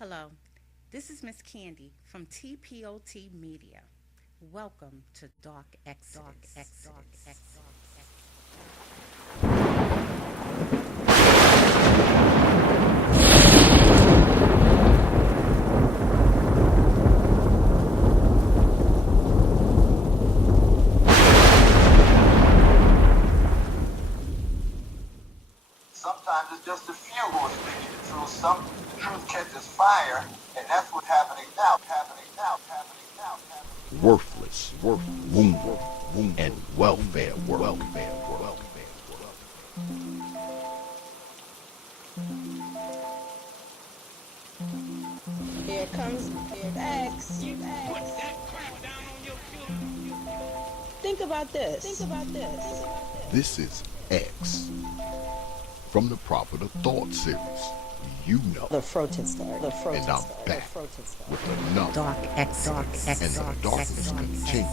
Hello, this is Miss Candy from TPOT Media. Welcome to Dark Exodus. Sometimes it's just a few who are speaking the truth. The truth catches fire, and that's what's happening now. Worthless, wounded, and welfare world. Here comes X. Think about this. This is X from the Prophet of Thought series. You know, The Froten Star. and I'm back with another. Dark Exodus. And the darkness continues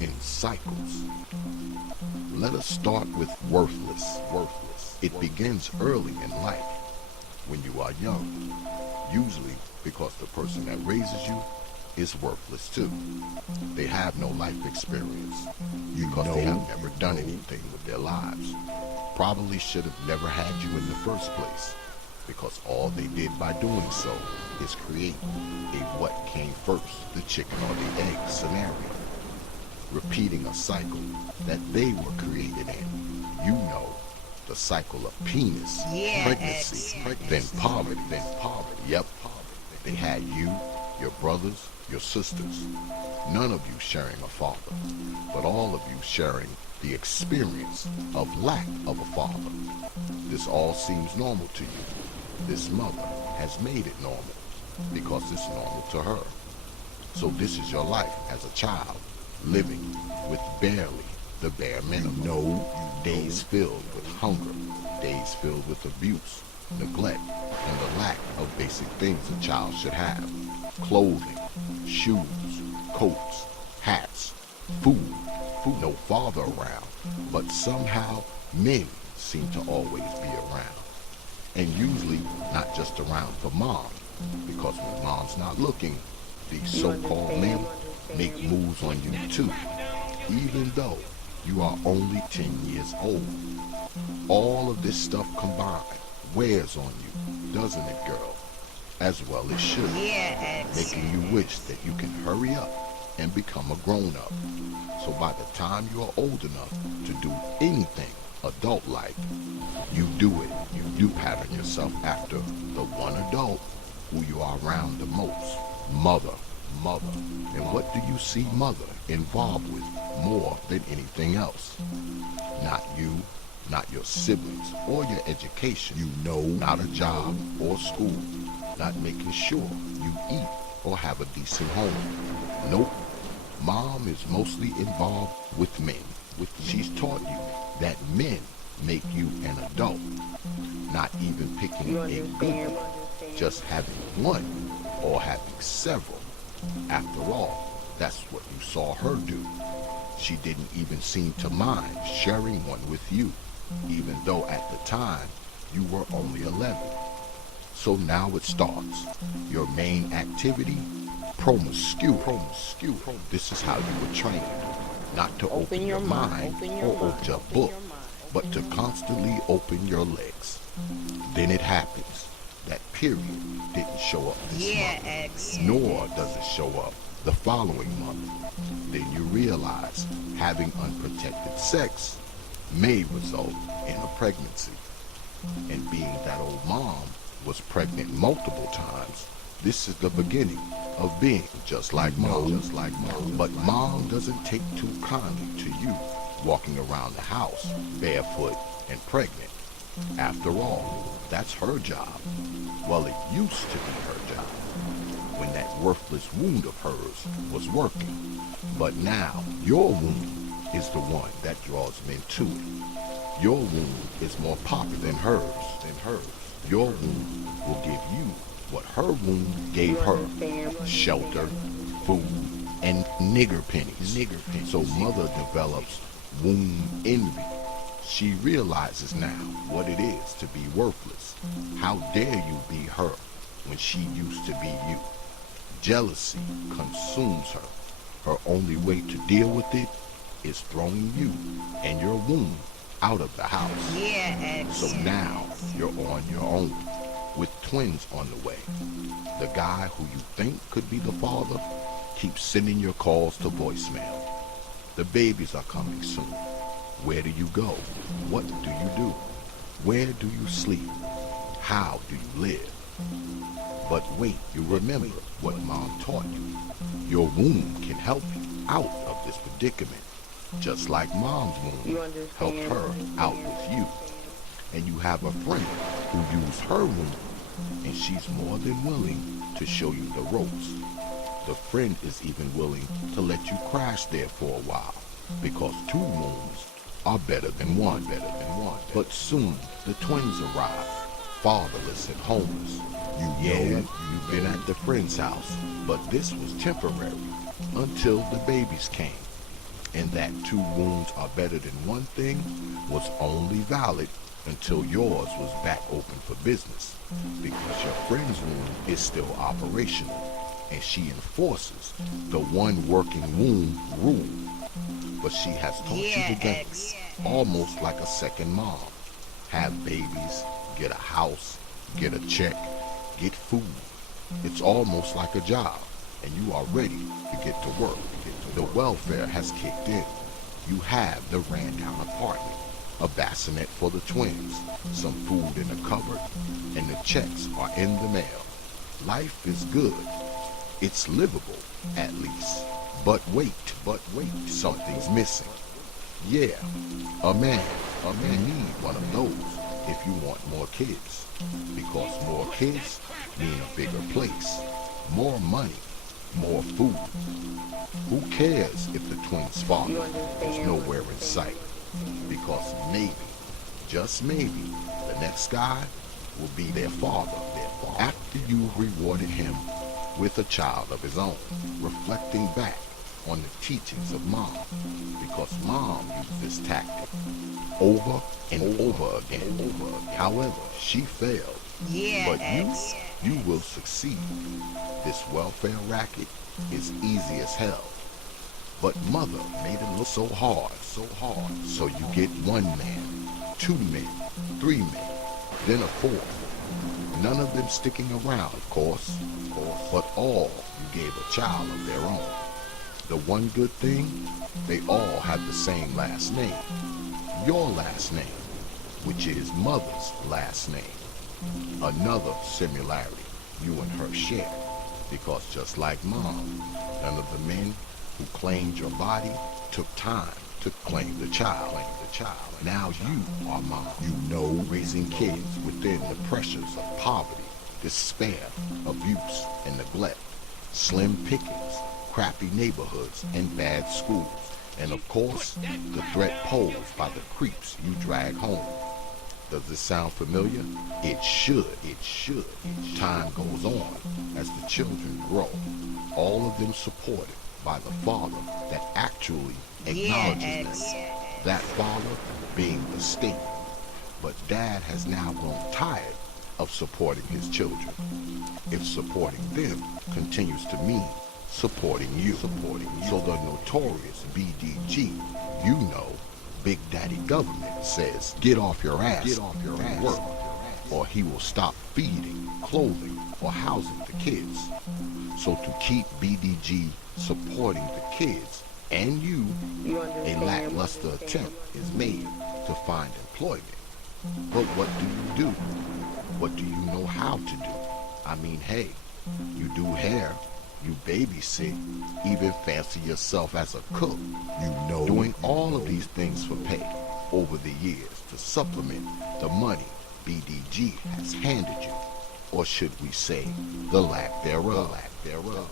in cycles. Let us start with worthless. It begins early in life, when you are young, usually because the person that raises you is worthless too. They have no life experience because they have never done anything with their lives. Probably should have never had you in the first place, because all they did by doing so is create a what came first, the chicken or the egg scenario, repeating a cycle that they were created in. You know, the cycle of penis, pregnancy, then poverty. Yep, they had you, your brothers, your sisters, none of you sharing a father, but all of you sharing the experience of lack of a father. This all seems normal to you. This mother has made it normal because it's normal to her. So this is your life as a child, living with barely the bare minimum. Days filled with hunger, days filled with abuse, neglect, and the lack of basic things a child should have. Clothing, shoes, coats, hats, food, no father around, but somehow men seem to always be around. And usually not just around for mom, because when mom's not looking, these so-called men make moves on you too, even though you are only 10 years old. All of this stuff combined wears on you, doesn't it, girl? As well it should, making you wish that you can hurry up and become a grown-up. So by the time you are old enough to do anything adult-like, you do it. You do pattern yourself after the one adult who you are around the most. Mother. And what do you see mother involved with more than anything else? Not you, not your siblings or your education. Not a job or school. Not making sure you eat or have a decent home. Nope. Mom is mostly involved with men. She's taught you that men make you an adult. Not even picking a good one, just having one or having several. After all, that's what you saw her do. She didn't even seem to mind sharing one with you, even though at the time you were only 11. So now it starts. Your main activity, promiscuity. This is how you were trained. Not to open your mind or open your book, but to constantly open your legs. Then it happens. That period didn't show up this month, nor does it show up the following month. Then you realize having unprotected sex may result in a pregnancy. And being that old mom was pregnant multiple times, this is the beginning of being just like mom. But mom doesn't take too kindly to you walking around the house barefoot and pregnant. After all, that's her job. Well, it used to be her job when that worthless wound of hers was working. But now your wound is the one that draws men to it. Your wound is more popular than hers. Your wound will give you what her wound gave her: shelter, food, and nigger pennies. So mother develops womb envy. She realizes now what it is to be worthless. How dare you be her? when she used to be you. Jealousy consumes her. Her only way to deal with it is throwing you and your womb out of the house. So now you're on your own, with twins on the way. The guy who you think could be the father keeps sending your calls to voicemail. The babies are coming soon. Where do you go? What do you do? Where do you sleep? How do you live? But wait, you remember what mom taught you. Your womb can help you out of this predicament, just like mom's womb helped her out with you. And you have a friend who used her womb, and she's more than willing to show you the ropes. The friend is even willing to let you crash there for a while, because two wombs are better than one. But soon the twins arrive, fatherless and homeless. You know you've been at the friend's house, but this was temporary until the babies came. And that two wombs are better than one thing was only valid until yours was back open for business, because your friend's womb is still operational, and she enforces the one working womb rule. But she has taught you the game, almost like a second mom. Have babies, get a house, get a check, get food. It's almost like a job, and you are ready to get to work. The welfare has kicked in. You have the ran-down apartment, a bassinet for the twins, some food in the cupboard, and the checks are in the mail. Life is good. It's livable, at least. But wait, something's missing. Yeah, a man. You need one of those if you want more kids. Because more kids mean a bigger place, more money, more food. Who cares if the twins' father is nowhere in sight? Because maybe, just maybe, the next guy will be their father. After you rewarded him with a child of his own, reflecting back on the teachings of mom, because mom used this tactic over and over again. However, she failed, but you will succeed. This welfare racket is easy as hell, but mother made it look so hard. So you get one man, two men, three men, then a fourth. None of them sticking around, of course, but all you gave a child of their own. The one good thing, they all have the same last name, your last name, which is mother's last name. Another similarity you and her share, because just like mom, none of the men who claimed your body took time to claim the child. Now you are mom. You know raising kids within the pressures of poverty, despair, abuse, and neglect, slim pickings, crappy neighborhoods, and bad schools, and of course, the threat posed by the creeps you drag home. Does this sound familiar? It should. Time goes on as the children grow, all of them supported by the father that actually acknowledges them. That father being the state. But dad has now grown tired of supporting his children. If supporting them continues to mean supporting you. So the notorious BDG, you know, Big Daddy Government says, get off your ass and work, or he will stop feeding, clothing, or housing the kids. So to keep BDG supporting the kids and you, a lackluster attempt is made to find employment. But what do you do? What do you know how to do? I mean, hey, you do hair, you babysit, even fancy yourself as a cook. You know, doing all of these things for pay over the years to supplement the money BDG has handed you. Or should we say, the lack thereof.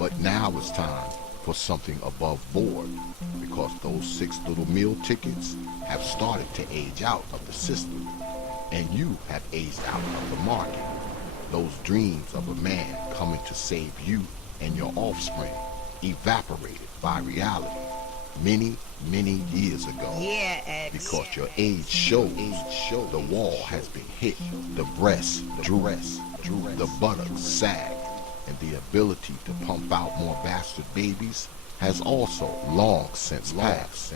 But now it's time for something above board, because those 6 little meal tickets have started to age out of the system, and you have aged out of the market. Those dreams of a man coming to save you and your offspring evaporated by reality many years ago. Because your age shows the wall has been hit, the breast, the dress, droop, the buttocks sag, and the ability to pump out more bastard babies has also long since passed.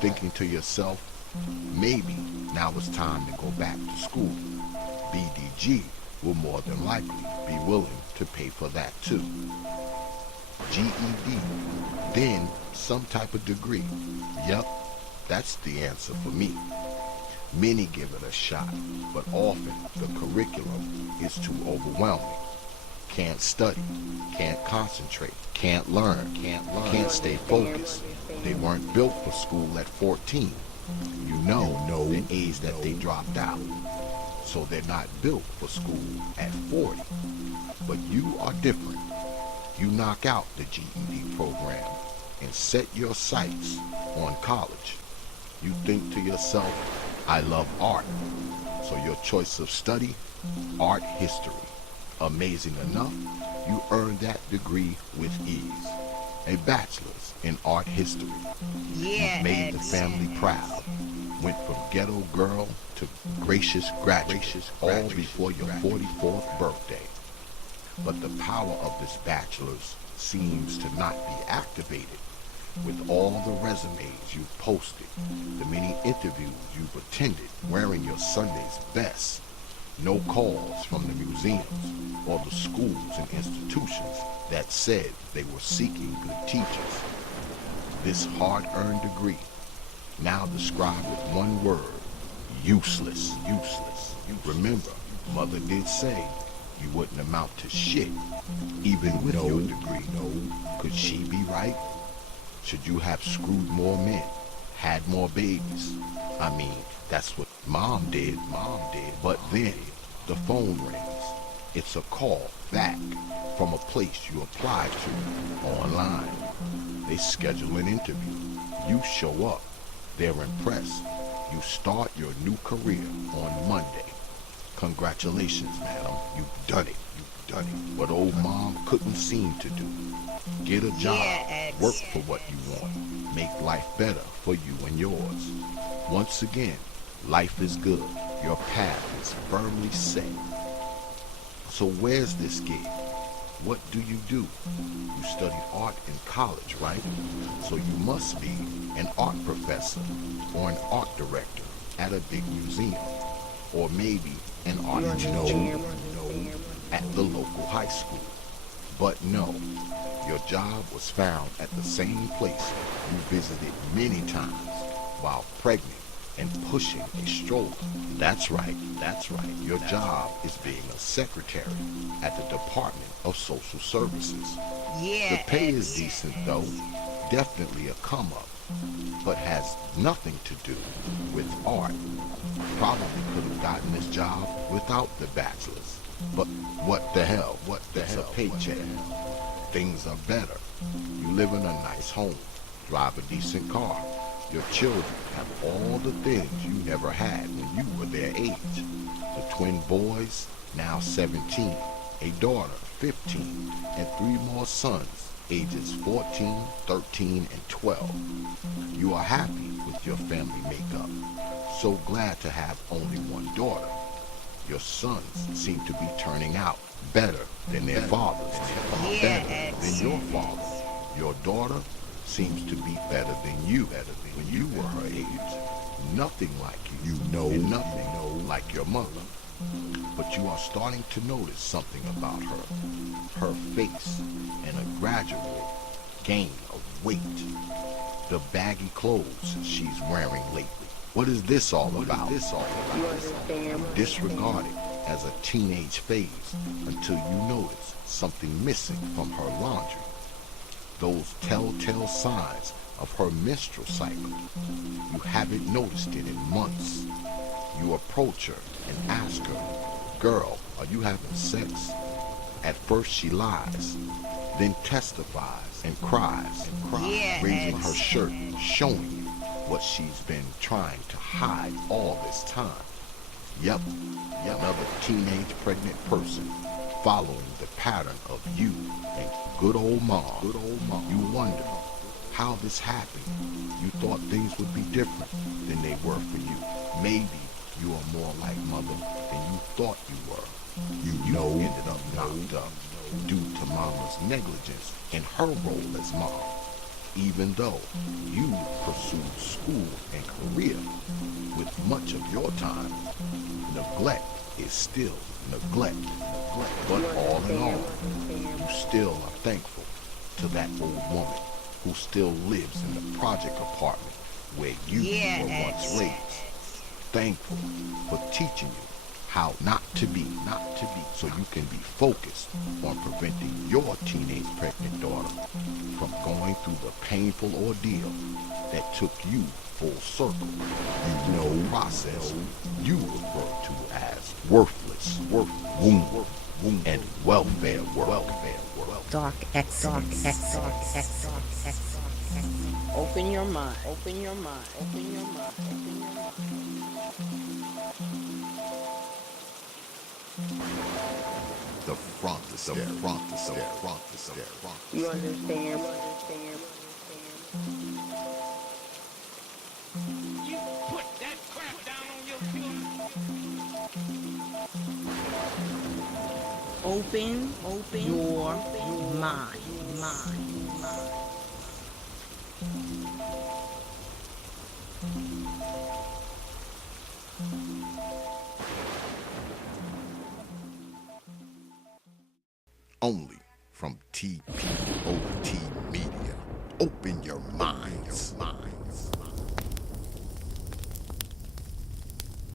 Thinking to yourself, maybe now it's time to go back to school. BDG will more than likely be willing to pay for that too. GED, then some type of degree. Yup, that's the answer for me. Many give it a shot, but often the curriculum is too overwhelming. Can't study, can't concentrate, can't learn, can't stay focused. They weren't built for school at 14. You know the age that they dropped out. So they're not built for school at 40. But you are different. You knock out the GED program and set your sights on college. You think to yourself, I love art. So your choice of study, art history. Amazing enough, you earned that degree with ease. A bachelor's in art history. Yeah, Made the family proud. Went from ghetto girl to gracious graduate, all before your 44th birthday. But the power of this bachelor's seems to not be activated with all the resumes you've posted, the many interviews you've attended wearing your Sunday's best. No calls from the museums or the schools and institutions that said they were seeking good teachers. This hard-earned degree, now described with one word, useless. Remember, Mother did say you wouldn't amount to shit, even with your degree. Could she be right? Should you have screwed more men, had more babies? I mean, that's what Mom did. But then the phone rings. It's a call back from a place you applied to online. They schedule an interview. You show up. They're impressed. You start your new career on Monday. Congratulations, madam. You've done it. What old Mom couldn't seem to do. Get a job. Work for what you want. Make life better for you and yours. Once again, life is good. Your path is firmly set. So where's this gig? What do? You studied art in college, right? So you must be an art professor or an art director at a big museum. Or maybe an art teacher at the local high school. But no, your job was found at the same place you visited many times while pregnant and pushing a stroller. That's right. Your job is being a secretary at the Department of Social Services. The pay is decent though, definitely a come up, but has nothing to do with art. Probably could have gotten this job without the bachelor's. But what the hell? It's a paycheck. Things are better. You live in a nice home, drive a decent car. Your children have all the things you never had when you were their age. The twin boys, now 17, a daughter, 15, and 3 more sons, ages 14, 13, and 12. You are happy with your family makeup. So glad to have only one daughter. Your sons seem to be turning out better than their fathers, better than your father. Your daughter seems to be better than you when you were her age. Nothing like you, and nothing like your mother. But you are starting to notice something about her face, and a gradual gain of weight. The baggy clothes she's wearing lately. What is this all about? Disregard it as a teenage phase until you notice something missing from her laundry. Those telltale signs of her menstrual cycle. You haven't noticed it in months. You approach her and ask her, "Girl, are you having sex?" At first she lies, then testifies and cries, raising her shirt, showing you what she's been trying to hide all this time. Yep, another teenage pregnant person following the pattern of you and good old mom. You wonder how this happened. You thought things would be different than they were for you. Maybe you are more like mother than you thought you were. You ended up knocked up due to mama's negligence in her role as mom. Even though you pursued school and career with much of your time, neglect is still neglect. But all in all, you still are thankful to that old woman who still lives in the project apartment where you were once raised. Thankful for teaching you how not to be, so you can be focused on preventing your teenage pregnant daughter from going through the painful ordeal that took you full circle. You know process you refer to as worthless, wound, and welfare work. Dark X. Open your mind. Open your mind. Open your mind. Open your mind. The front, You understand? You put that crap down on your feet. Open your mind. Only from TPOT Media. Open your minds.